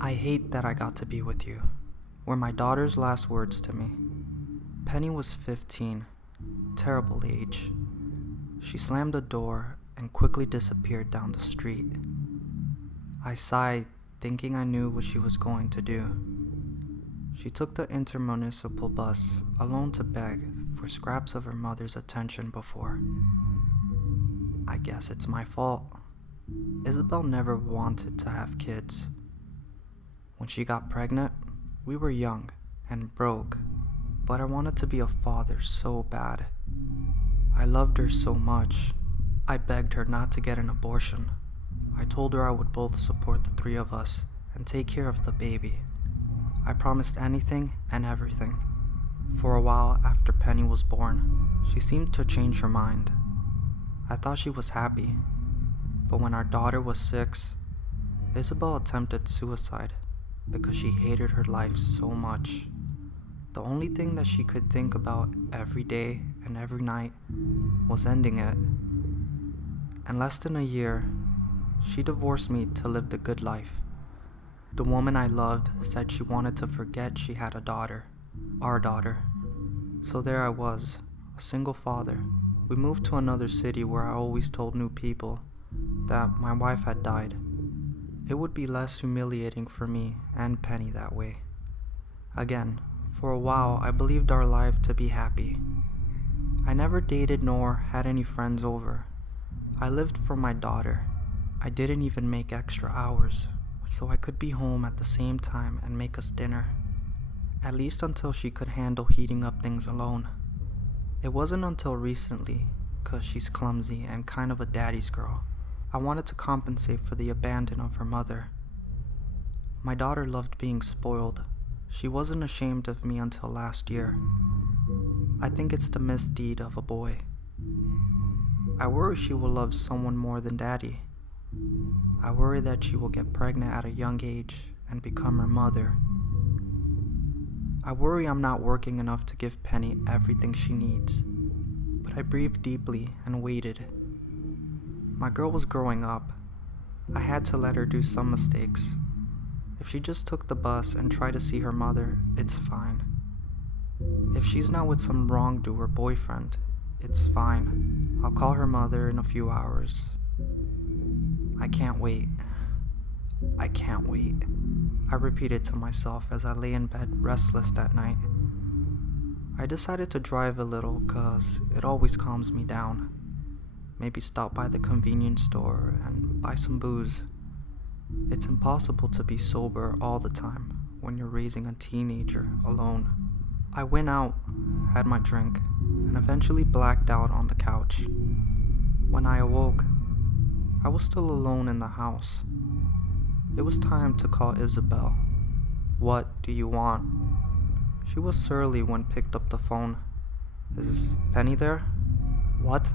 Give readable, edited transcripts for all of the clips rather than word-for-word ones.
I hate that I got to be with you, were my daughter's last words to me. Penny was 15, terrible age. She slammed the door and quickly disappeared down the street. I sighed, thinking I knew what she was going to do. She took the intermunicipal bus alone to beg for scraps of her mother's attention before. I guess it's my fault. Isabel never wanted to have kids. When she got pregnant, we were young and broke, but I wanted to be a father so bad. I loved her so much. I begged her not to get an abortion. I told her I would both support the three of us and take care of the baby. I promised anything and everything. For a while after Penny was born, she seemed to change her mind. I thought she was happy, but when our daughter was 6, Isabel attempted suicide because she hated her life so much. The only thing that she could think about every day and every night was ending it. In less than a year, she divorced me to live the good life. The woman I loved said she wanted to forget she had a daughter, our daughter. So there I was, a single father. We moved to another city where I always told new people that my wife had died. It would be less humiliating for me and Penny that way. Again, for a while I believed our life to be happy. I never dated nor had any friends over. I lived for my daughter. I didn't even make extra hours, so I could be home at the same time and make us dinner. At least until she could handle heating up things alone. It wasn't until recently, 'cause she's clumsy and kind of a daddy's girl, I wanted to compensate for the abandon of her mother. My daughter loved being spoiled. She wasn't ashamed of me until last year. I think it's the misdeed of a boy. I worry she will love someone more than daddy. I worry that she will get pregnant at a young age and become her mother. I worry I'm not working enough to give Penny everything she needs. But I breathed deeply and waited. My girl was growing up. I had to let her do some mistakes. If she just took the bus and tried to see her mother, it's fine. If she's not with some wrongdoer boyfriend, it's fine. I'll call her mother in a few hours. I can't wait. I can't wait. I repeated to myself as I lay in bed restless that night. I decided to drive a little 'cause it always calms me down. Maybe stop by the convenience store and buy some booze. It's impossible to be sober all the time when you're raising a teenager alone. I went out, had my drink, and eventually blacked out on the couch. When I awoke, I was still alone in the house. It was time to call Isabel. "What do you want?" She was surly when picked up the phone. "Is Penny there?" "What?"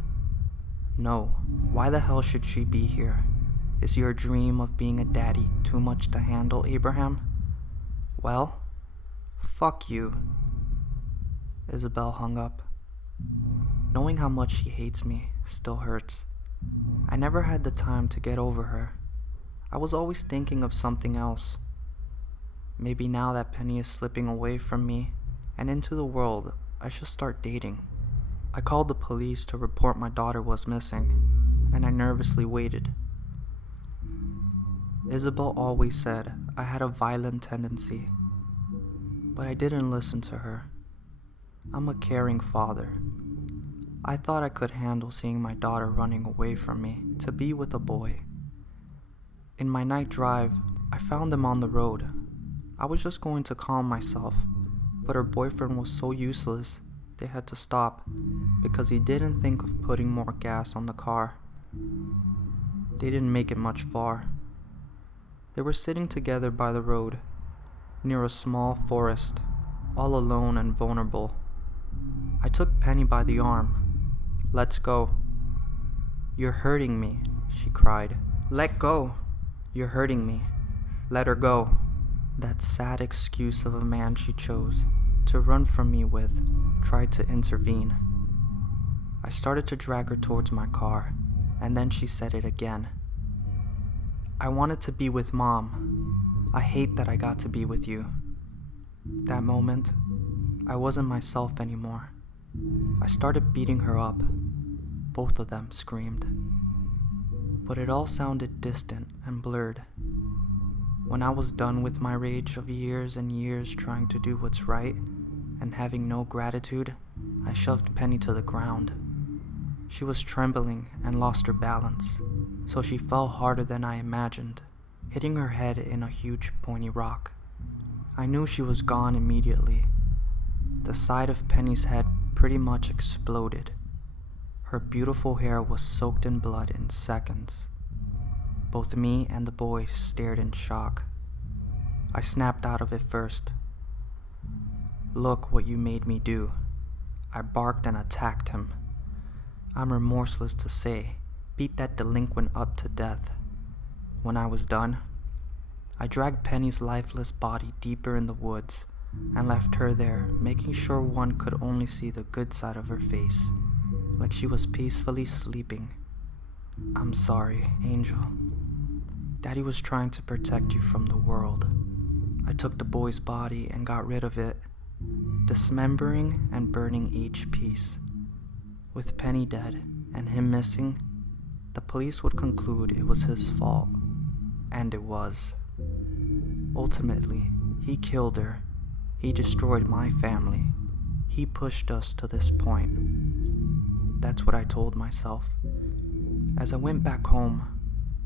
"No. Why the hell should she be here? Is your dream of being a daddy too much to handle, Abraham?" "Well, fuck you." Isabel hung up. Knowing how much she hates me still hurts. I never had the time to get over her. I was always thinking of something else. Maybe now that Penny is slipping away from me and into the world, I should start dating. I called the police to report my daughter was missing, and I nervously waited. Isabel always said I had a violent tendency, but I didn't listen to her. I'm a caring father. I thought I could handle seeing my daughter running away from me to be with a boy. In my night drive, I found them on the road. I was just going to calm myself, but her boyfriend was so useless they had to stop because he didn't think of putting more gas on the car. They didn't make it much far. They were sitting together by the road, near a small forest, all alone and vulnerable. I took Penny by the arm. "Let's go." "You're hurting me," she cried. "Let go." "You're hurting me. Let her go." That sad excuse of a man she chose to run from me with tried to intervene. I started to drag her towards my car, and then she said it again. "I wanted to be with Mom. I hate that I got to be with you. That moment, I wasn't myself anymore. I started beating her up. Both of them screamed. But it all sounded distant and blurred. When I was done with my rage of years and years trying to do what's right and having no gratitude, I shoved Penny to the ground. She was trembling and lost her balance, so she fell harder than I imagined, hitting her head in a huge pointy rock. I knew she was gone immediately. The side of Penny's head pretty much exploded. Her beautiful hair was soaked in blood in seconds. Both me and the boy stared in shock. I snapped out of it first. "Look what you made me do." I barked and attacked him. I'm remorseless to say, beat that delinquent up to death. When I was done, I dragged Penny's lifeless body deeper in the woods and left her there, making sure one could only see the good side of her face, like she was peacefully sleeping. I'm sorry, Angel. Daddy was trying to protect you from the world. I took the boy's body and got rid of it, dismembering and burning each piece. With Penny dead and him missing, the police would conclude it was his fault. And it was. Ultimately, he killed her. He destroyed my family. He pushed us to this point. That's what I told myself. As I went back home,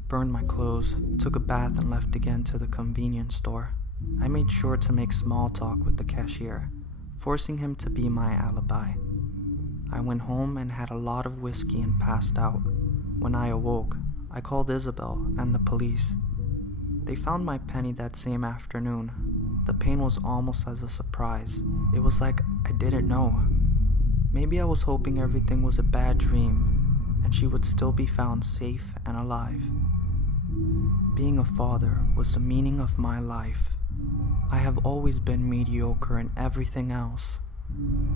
burned my clothes, took a bath and left again to the convenience store, I made sure to make small talk with the cashier, forcing him to be my alibi. I went home and had a lot of whiskey and passed out. When I awoke, I called Isabel and the police. They found my Penny that same afternoon. The pain was almost as a surprise. It was like I didn't know. Maybe I was hoping everything was a bad dream and she would still be found safe and alive. Being a father was the meaning of my life. I have always been mediocre in everything else.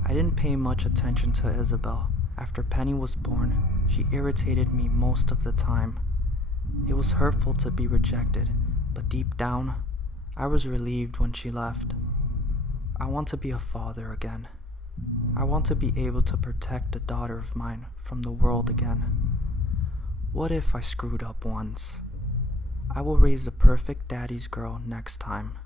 I didn't pay much attention to Isabel. After Penny was born, she irritated me most of the time. It was hurtful to be rejected, but deep down, I was relieved when she left. I want to be a father again. I want to be able to protect a daughter of mine from the world again. What if I screwed up once? I will raise the perfect daddy's girl next time.